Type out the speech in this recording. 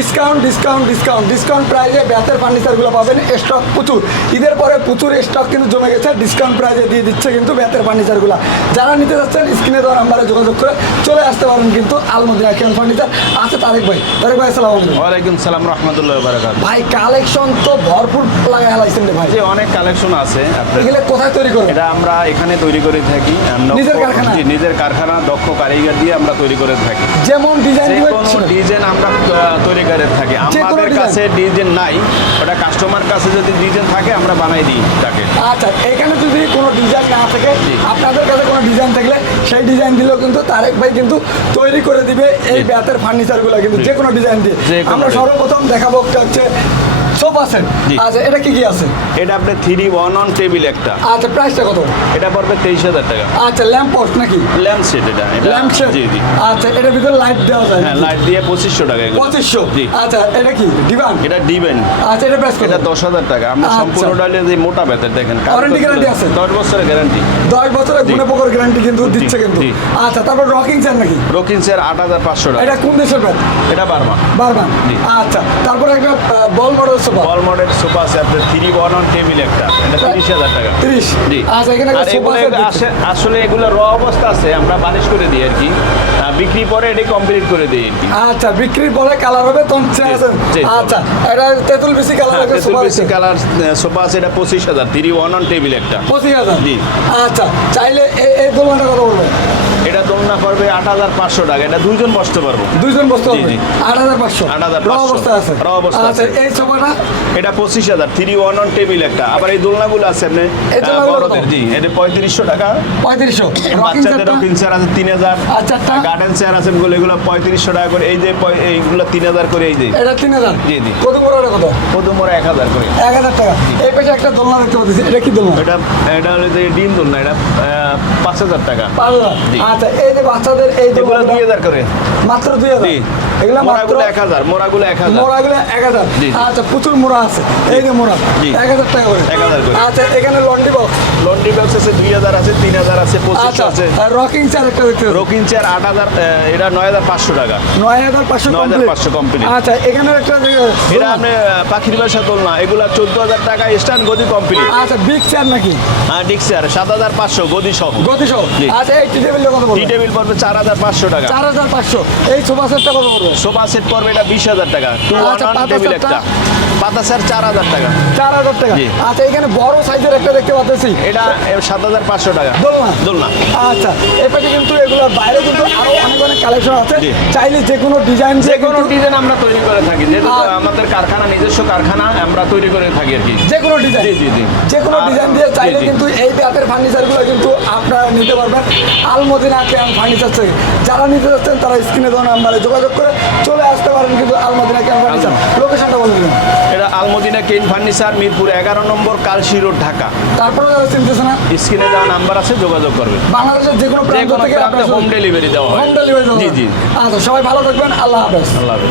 Discount প্রাইজে বেতের ফার্নিচারগুলো পাবেন, স্টক প্রচুর, ঈদের পরে প্রচুর স্টক কিন্তু জমে গেছে, ডিসকাউন্ট প্রাইজে দিয়ে দিচ্ছে কিন্তু বেতের ফার্নিচারগুলো। যারা নিতে যাচ্ছেন স্ক্রিনে দেওয়া নাম্বারে যোগাযোগ করে চলে আসতে পারেন কিন্তু আলমদিনা কেন ফার্নিচার আছে। তারেক ভাই আসসালামু আলাইকুম। ওয়ালাইকুম সালাম রহমতুল্লাহ বারাকাতুহু। ভাই কালেকশন তো ভরপুর লাগাই হালাইছেন রে ভাই। যে অনেক কালেকশন আছে আপনাদের। এগুলো কোথায় তৈরি করেন? এটা আমরা এখানে তৈরি করে থাকি, নিজের কারখানা? জি, নিজের কারখানা, দক্ষ কারিগর দিয়ে আমরা তৈরি করে থাকি। যেমন ডিজাইন দিবেন কোনো ডিজাইন আমরা তৈরি করে থাকি। আমাদের কাছে ডিজাইন নাই, ওটা কাস্টমার কাছে যদি ডিজাইন থাকে আমরা বানাই দিই তাকে। আচ্ছা, এখানে যদি কোনো ডিজাইন না থাকে, আপনাদের কাছে কোনো ডিজাইন থাকলে সেই ডিজাইন দিলেও কিন্তু তারেক ভাই কিন্তু তৈরি করে দিবে এই বেতের ফার্নিচারগুলো কিন্তু যে কোনো ডিজাইন দিয়ে। আমরা সর্বপ্রথম দেখাবো হচ্ছে সোফা সেট। আচ্ছা, এটা কি আছে? এটা আপনার 3-1 টেবিল একটা। আচ্ছা, প্রাইসটা কত? এটা পড়বে 23,000 টাকা। আচ্ছা, ল্যাম্প পোস্ট নাকি? ল্যাম্প সেট এটা। Lamp set? জি জি। আচ্ছা, এটার ভিতরে লাইট দেওয়া যায়? হ্যাঁ, লাইট দিয়ে 2500 টাকা এগুলো। 2500? জি। আচ্ছা, এটা কি ডিভান? এটা ডিভেন। আচ্ছা, এটা প্রাইস কত? এটা 10,000 টাকা। আমরা আচ্ছা। সম্পূর্ণ ডালে যে মোটা বেতের দেখেন। ওয়ারেন্টি গ্যারান্টি আছে? 10 বছরের গ্যারান্টি। 10 বছরের গুণে পোকার গ্যারান্টি কিন্তু দিচ্ছে কিন্তু। জি। আচ্ছা, তারপর রকিং চেয়ার নাকি? রকিং চেয়ার 8,500 টাকা। এটা কোন দেশের বেত? এটা বার্মা। বারবার? জি। আচ্ছা, তারপরে একটা বল মডেল সোফা। বল মডেল সোফা আছে আপনার 3-1 টেবিল একটা। এটা 30,000 টাকা। 30? জি। আচ্ছা, এখানে আর একটা সোফা এগুলো আসলে এগুলো র অবস্থা আছে, আমরা বানিশ করে দিই আর কি। বিক্রি পরে এটি কমপ্লিট করে দিই আর কি। আচ্ছা, বিক্রির পরে কালার হবে তখন চেয়ার। জি। আচ্ছা, এটা তেঁতুল বেশি কালার আছে সোফা বেশি কালার সোফা আছে, এটা 25,000। 3-1 টেবিল একটা। 25,000? জি। আচ্ছা, চাইলে এই দোলনাটা কত পড়বে? এটা দোলনা পড়বে 8,500 টাকা। এটা দুইজন বসতে পারবো। দুইজন বসতে জি, পারবে? জি। 8,500? 8,500 র অবস্থা আছে? র অবস্থা আচ্ছা, আছে। এই সোফাটা? এটা 25,000। 3-1 টেবিল একটা। আবার এই দোলনাগুলো আছে আপনি এই দোলনাগুলো কত? বড়দের। জি, এটা 3500 টাকা। 3500? বাচ্চাদের রকিং চেয়ার আছে 3,000। আচ্ছা, গার্ডেন চেয়ার আছে এগুলো 3500 টাকা করে। এই যে এইগুলো 3,000 করে। এই যে এটা 3,000? জি, জি। কত বড় কত? কদমরা 1,000 করে। 1,000 টাকা। এই পাশে একটা দোলনা দেখতে পাচ্ছি, এটা কি দোলনা? এটা হলো যে ডিম দোলনা, এটা 5,000 টাকা। 5,000? জি। আচ্ছা, এই যে বাচ্চাদের এই এগুলো দোলনাটা 2,000 করে। মাত্র 2,000? জি। এগুলা মাত্র মোড়াগুলো 1,000। মোড়াগুলো 1,000। মোড়াগুলো 1,000? জি, জি। আচ্ছা, প্রচুর মোড়া আছে। এই যে মোড়া জি। 1,000 টাকা করে? 1,000 করে। আচ্ছা, এখানে লন্ড্রি বক্স? লন্ড্রি বক্স আছে 2,000 আছে, 3,000 আছে, 2500 আচ্ছা, আছে। আর রকিং চেয়ার একটা দেখতে পাচ্ছি। রকিং চেয়ার 8,000, এটা 9,500 টাকা। 9,500 9,500 কমপ্লিট? complete। আচ্ছা, এখানে একটা এটা আপনি পাখির বাসা দোলনা, এগুলা 14,000 টাকা স্ট্যান্ড গদি কমপ্লিট। আচ্ছা, বিগ চেয়ার নাকি? হ্যাঁ, ডিক চেয়ার 7,500 গদি সহ। গতি সহ? জি। আচ্ছা, এই টি টেবিল কত টি পড়বে? টেবিল পড়বে 4,500 টাকা। 4,500? এই সোফা সেটটা কত পড়বে? সোফা সেট পড়বে এটা 20,000 টাকা। আচ্ছা, 2-1 পাতা টেবিল সেটটা? একটা। পাতা স্যার 4,000 টাকা। 4,000 টাকা? জি। আচ্ছা, এখানে বড় সাইজের একটা দেখতে পাচ্ছি, এটা 7,500 টাকা। দোলনা? দোলনা। আচ্ছা, এপাশে কিন্তু এগুলো বাইরে কিন্তু আরো অনেক কালেকশন আছে, জি। চাইলে যে কোনো ডিজাইন যে কোনো ডিজাইন আমরা তৈরি করে থাকি, যেহেতু আমাদের কারখানা, নিজস্ব কারখানা, আমরা তৈরি করে থাকি আর কি। যে কোনো ডিজাইন? জি জি জি। যে কোনো ডিজাইন দিয়ে চাইলে জি, জি। কিন্তু এই বেতের ফার্নিচারগুলো কিন্তু আপনারা নিতে পারবেন আলমদিনা কেন ফার্নিচার থেকে। যারা নিতে যাচ্ছেন তারা স্ক্রিনে দেওয়া নাম্বারে যোগাযোগ করে চলে আসতে পারেন কিন্তু আলমদিনা কেন ফার্নিচার। লোকেশনটা বলে দিন। এটা আলমদিনা কেন ফার্নিচার, মিরপুর 11 নম্বর, কালশি রোড, ঢাকা। তারপরে যারা চিনতেছে না, স্ক্রিনে দেওয়া নাম্বার আছে, যোগাযোগ করবে। বাংলাদেশের যে কোনো যে প্রান্ত কোনো থেকে প্রান্তে হোম ডেলিভারি দেওয়া হয়। Home delivery. জি জি। আচ্ছা, সবাই ভালো থাকবেন। আল্লাহ হাফেজ। আল্লাহ হাফেজ।